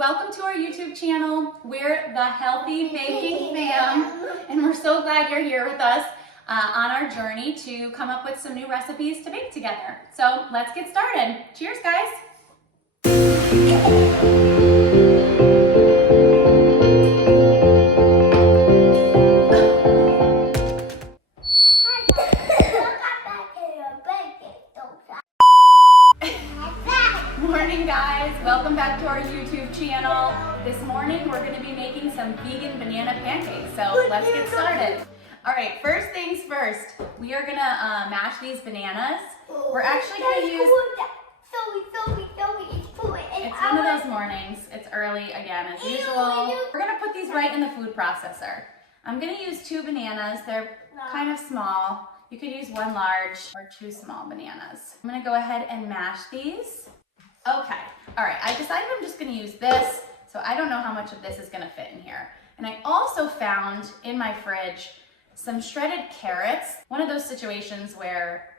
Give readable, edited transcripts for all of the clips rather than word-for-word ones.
welcome to our YouTube channel. We're the Healthy Baking Fam, and we're so glad you're here with us on our journey to come up with some new recipes to bake together. So let's get started. Cheers, guys. Morning, guys. Welcome back to our YouTube channel. This morning we're going to be making some vegan banana pancakes. So let's get started. All right, first things first, we are going to mash these bananas. We're actually going to use... It's one of those mornings. It's early again as usual. We're going to put these right in the food processor. I'm going to use 2 bananas. They're kind of small. You could use 1 large or 2 small bananas. I'm going to go ahead and mash these. Okay, all right, I decided I'm just gonna use this, so I don't know how much of this is gonna fit in here. And I also found in my fridge some shredded carrots. One of those situations where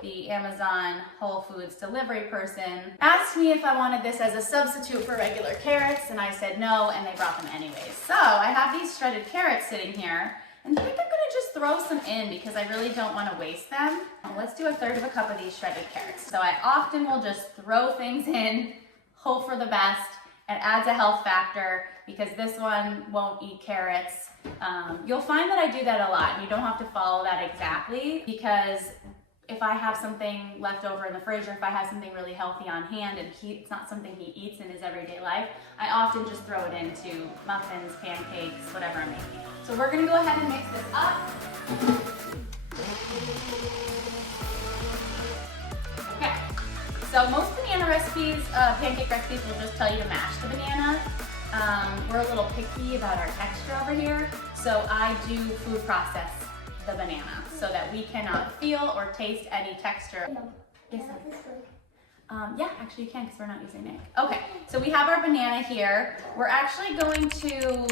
the Amazon Whole Foods delivery person asked me if I wanted this as a substitute for regular carrots, and I said no, and they brought them anyways. So I have these shredded carrots sitting here, and I think I'm gonna just throw some in because I really don't wanna waste them. Let's do 1/3 cup of these shredded carrots. So I often will just throw things in, hope for the best. It adds a health factor because this one won't eat carrots. You'll find that I do that a lot, and you don't have to follow that exactly, because if I have something left over in the fridge, or if I have something really healthy on hand and it's not something he eats in his everyday life, I often just throw it into muffins, pancakes, whatever I'm making. So we're gonna go ahead and mix this up. Okay, so most banana recipes, pancake recipes will just tell you to mash the banana. We're a little picky about our texture over here, so I do food process the banana so that we cannot feel or taste any texture. Yes, yeah, actually you can because we're not using milk. Okay, so we have our banana here. We're actually going to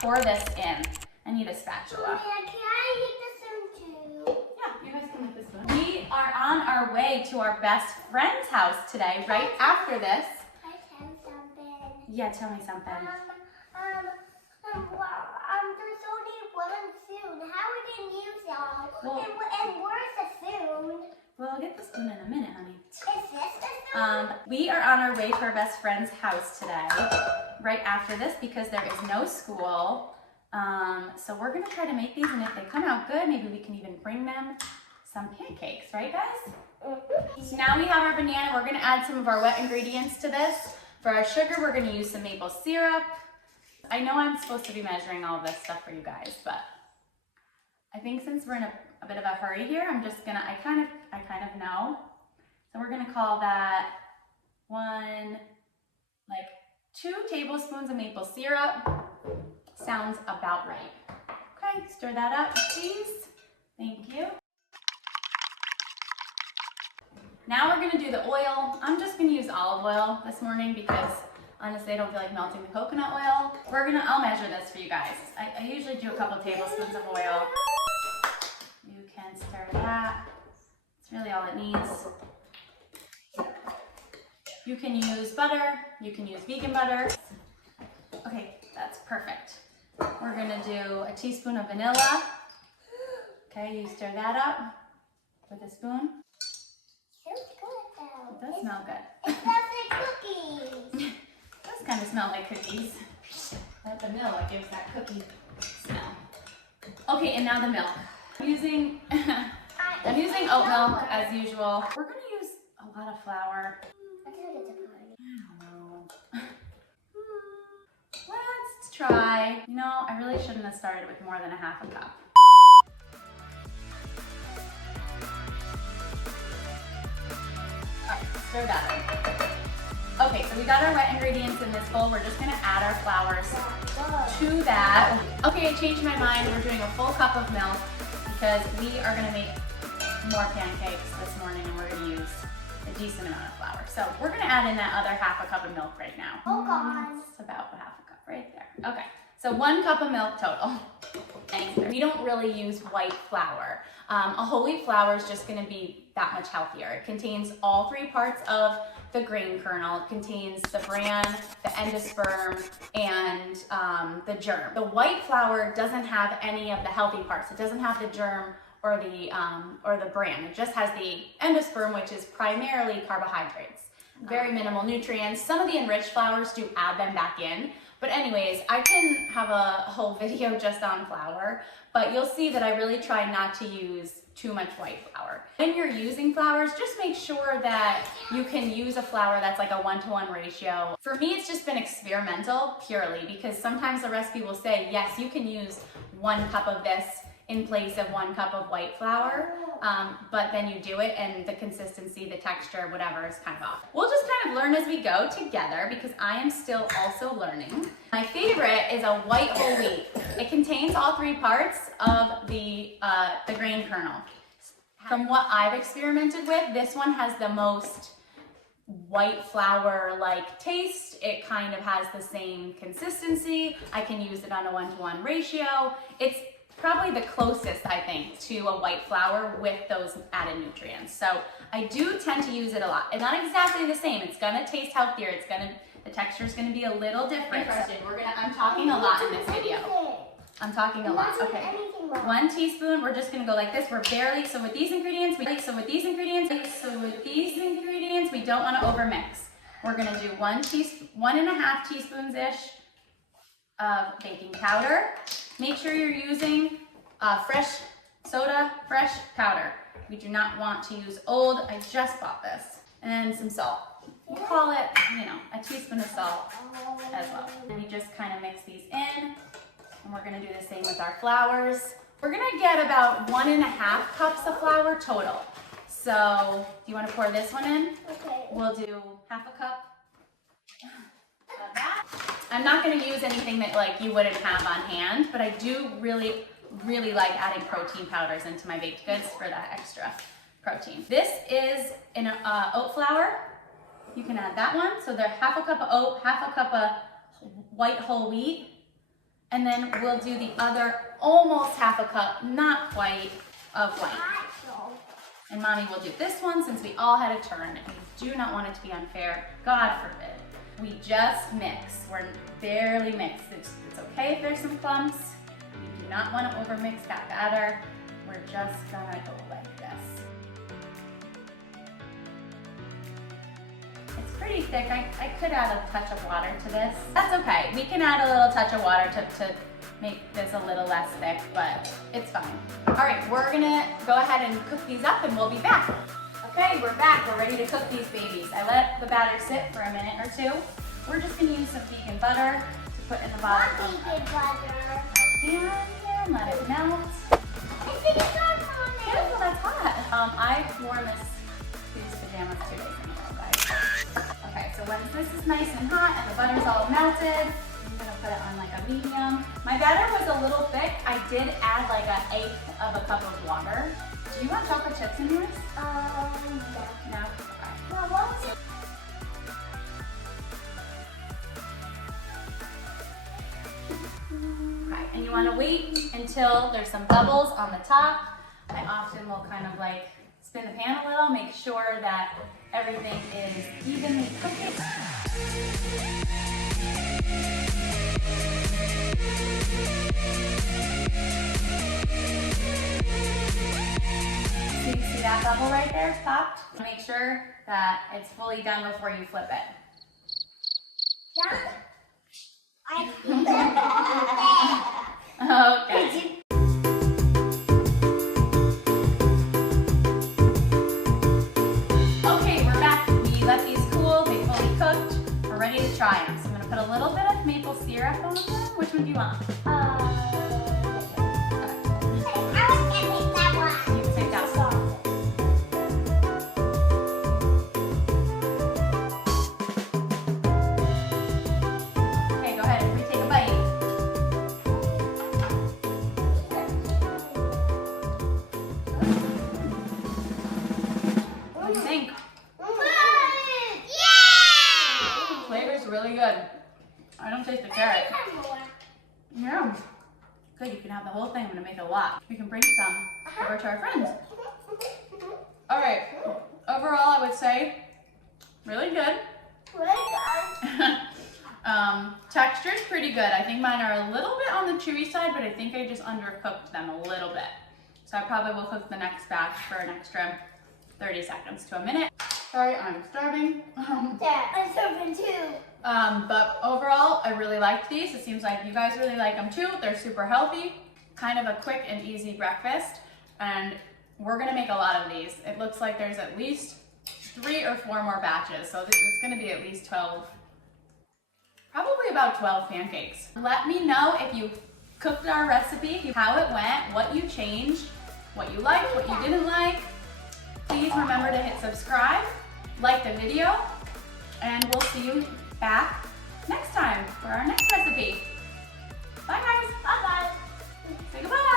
pour this in. I need a spatula. Can I eat this in too? Yeah, you guys can eat this one. We are on our way to our best friend's house today, right after this. Can I tell you something? Yeah, tell me something. There's only one spoon. How are we going to use y'all? Well, and where's the spoon? Well, I'll get the spoon in a minute, honey. Is this the spoon? We are on our way to our best friend's house today, right after this, because there is no school. So we're gonna try to make these, and if they come out good, maybe we can even bring them some pancakes, right guys? So now we have our banana. We're gonna add some of our wet ingredients to this. For our sugar, we're gonna use some maple syrup. I know I'm supposed to be measuring all of this stuff for you guys, but I think since we're in a bit of a hurry here, I'm just gonna, I kind of know. So we're gonna call that 2 tablespoons of maple syrup. Sounds about right. Okay, stir that up, please. Thank you. Now we're gonna do the oil. I'm just gonna use olive oil this morning because honestly, I don't feel like melting the coconut oil. I'll measure this for you guys. I usually do a couple tablespoons of oil. You can stir that. It's really all it needs. You can use butter. You can use vegan butter. Okay, that's perfect. We're gonna do a teaspoon of vanilla. Okay, you stir that up with a spoon. It's good though. It does smell good. It smells like cookies. It does kind of smell like cookies. That vanilla gives that cookie smell. Okay, and now the milk. I'm using oat milk as usual. We're gonna use a lot of flour. I think it's a pie. I don't know. Let's try. You know, I really shouldn't have started with more than 1/2 cup. All right, stir that in. Okay, so we got our wet ingredients in this bowl. We're just gonna add our flours to that. Okay, I changed my mind. We're doing a full cup of milk because we are gonna make more pancakes this morning, and we're gonna use a decent amount of flour. So we're gonna add in that other 1/2 cup of milk right now. Oh God. It's about 1/2 cup right there. Okay, so 1 cup of milk total. We don't really use white flour. A whole wheat flour is just gonna be that much healthier. It contains all 3 parts of the grain kernel. It contains the bran, the endosperm, and the germ. The white flour doesn't have any of the healthy parts. It doesn't have the germ or the bran. It just has the endosperm, which is primarily carbohydrates. Very minimal nutrients. Some of the enriched flours do add them back in. But anyways, I can have a whole video just on flour, but you'll see that I really try not to use too much white flour. When you're using flours, just make sure that you can use a flour that's like a 1-to-1 ratio. For me, it's just been experimental purely because sometimes the recipe will say, yes, you can use 1 cup of this in place of 1 cup of white flour, but then you do it and the consistency, the texture, whatever is kind of off. We'll just kind of learn as we go together because I am still also learning. My favorite is a white whole wheat. It contains all 3 parts of the grain kernel. From what I've experimented with, this one has the most white flour-like taste. It kind of has the same consistency. I can use it on a 1-to-1 ratio. It's probably the closest, I think, to a white flour with those added nutrients. So I do tend to use it a lot. It's not exactly the same. It's gonna taste healthier. The texture is gonna be a little different. I'm talking a lot in this video. I'm talking a lot. Okay. 1 teaspoon. We're just gonna go like this. We're barely. So with these ingredients, we don't want to overmix. We're gonna do 1.5 teaspoons-ish of baking powder. Make sure you're using fresh soda, fresh powder. We do not want to use old. I just bought this. And some salt. We'll call it, a teaspoon of salt as well. And we just kind of mix these in. And we're gonna do the same with our flours. We're gonna get about 1.5 cups of flour total. So, do you want to pour this one in? Okay. We'll do 1/2 cup of that. I'm not going to use anything that you wouldn't have on hand, but I do really like adding protein powders into my baked goods for that extra protein. This is an oat flour. You can add that one. So they're 1/2 cup of oat, 1/2 cup of white whole wheat, and then we'll do the other almost 1/2 cup, not quite, of white. And Mommy will do this one since we all had a turn. And we do not want it to be unfair. God forbid. We just mix. We're barely mixed. It's okay if there's some clumps. We do not want to overmix that batter. We're just gonna go like this. It's pretty thick. I could add a touch of water to this. That's okay. We can add a little touch of water to make this a little less thick, but it's fine. All right, we're gonna go ahead and cook these up and we'll be back. Okay, we're back. We're ready to cook these babies. I let the batter sit for a minute or 2. We're just gonna use some vegan butter to put in the bottom of our pan here and let it melt. Careful, that's hot. I've worn these pajamas 2 days in a row, guys. Okay, so once this is nice and hot and the butter's all melted, I'm gonna put it on like a medium. My batter was a little thick. I did add like 1/8 of a cup of water. Do you want chocolate chips in yours? No? Okay. No, what? Okay, and you want to wait until there's some bubbles on the top. I often will kind of spin the pan a little, make sure that everything is evenly cooking. So you see that bubble right there popped? Make sure that it's fully done before you flip it. Okay. Okay, we're back. We let these cool. They fully cooked. We're ready to try them. So I'm going to put a little bit of maple syrup on them. Which one do you want? Really good. I don't taste the carrot. Yeah. Good, you can have the whole thing. I'm gonna make a lot. We can bring some over to our friends. All right, overall I would say Really good. Really good. Texture's pretty good. I think mine are a little bit on the chewy side, but I think I just undercooked them a little bit. So I probably will cook the next batch for an extra 30 seconds to a minute. Sorry, I'm starving. Yeah, I'm starving too. But overall, I really liked these. It seems like you guys really like them too. They're super healthy, kind of a quick and easy breakfast. And we're gonna make a lot of these. It looks like there's at least 3 or 4 more batches. So this is gonna be at least 12, probably about 12 pancakes. Let me know if you cooked our recipe, how it went, what you changed, what you liked, what you didn't like. Please remember to hit subscribe, like the video, and we'll see you back next time for our next recipe. Bye guys. Bye bye. Say goodbye.